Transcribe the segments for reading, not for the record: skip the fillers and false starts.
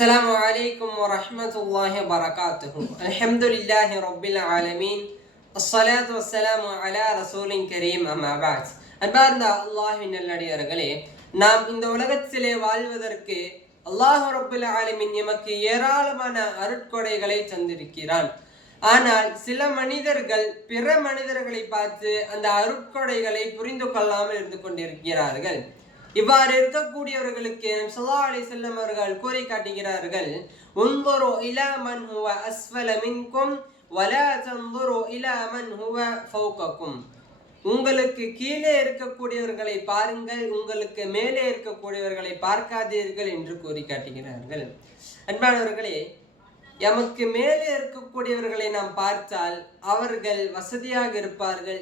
السلام عليكم ورحمة الله وبركاته. الحمد لله رب العالمين. الصلاة والسلام على رسول كريم أما بعد. அன்பார்ந்த அல்லாஹ்வின் நல்லடியார்களே, நாம் இந்த உலகத்திலே வாழ்வதற்கு அல்லாஹ் ரப்புல் ஆலமீன் எமக்கு ஏராளமான அருட்கொடைகளை தந்திருக்கிறான். ஆனால் சில மனிதர்கள் பிற மனிதர்களை பார்த்து அந்த அருட்கொடைகளை புரிந்து கொள்ளாமல் இருந்து கொண்டிருக்கிறார்கள். இவ்வாறு இருக்கக்கூடியவர்களுக்கு ஸல்லல்லாஹு அலைஹி வஸல்லம் அவர்கள் கூறி காட்டுகிறார்கள், உன்துரு இலா மன் ஹுவ அஸ்ஃபல மின்கும் வலா தன்துரு இலா மன் ஹுவ ஃபௌகக்கும். உங்களுக்கு கீழே இருக்கக்கூடியவர்களை பாருங்கள், உங்களுக்கு மேலே இருக்கக்கூடியவர்களை பார்க்காதீர்கள் என்று கூறி காட்டுகிறார்கள். அன்பானவர்களே, எமக்கு மேலே இருக்கக்கூடியவர்களை நாம் பார்த்தால் அவர்கள் வசதியாக இருப்பார்கள்,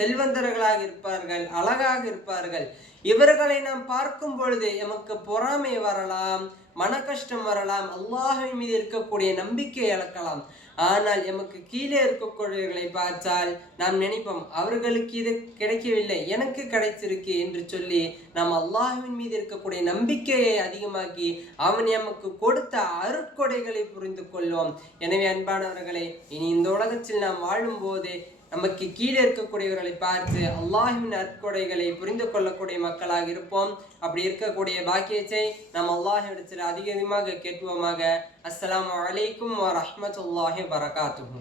செல்வந்தர்களாக இருப்பார்கள், அழகாக இருப்பார்கள். இவர்களை நாம் பார்க்கும் பொழுது எமக்கு பொறாமை வரலாம், மன கஷ்டம் வரலாம், அல்லாஹ்வின் மீது இருக்கக்கூடிய நம்பிக்கை இழக்கலாம். ஆனால் எமக்கு கீழே இருக்கக்கூடியவர்களை பார்த்தால் நாம் நினைப்போம், அவர்களுக்கு இது கிடைக்கவில்லை, எனக்கு கிடைச்சிருக்கு என்று சொல்லி நாம் அல்லாஹ்வின் மீது இருக்கக்கூடிய நம்பிக்கையை அதிகமாக்கி அவன் எமக்கு கொடுத்த அருட்கொடைகளை புரிந்து கொள்வோம். எனவே அன்பானவர்களே, இனி இந்த உலகத்தில் நாம் வாழும் போது நமக்கு கீழே இருக்கக்கூடியவர்களை பார்த்து அல்லாஹ்வின் அருட்கொடைகளை புரிந்து கொள்ளக்கூடிய மக்களாக இருப்போம். அப்படி இருக்கக்கூடிய பாக்கியத்தை நாம் அல்லாஹ்விடத்தில் அதிகமாக கேட்போமாக. அஸ்ஸலாமு அலைக்கும் வரஹ்மத்துல்லாஹி வபரகாத்துஹு.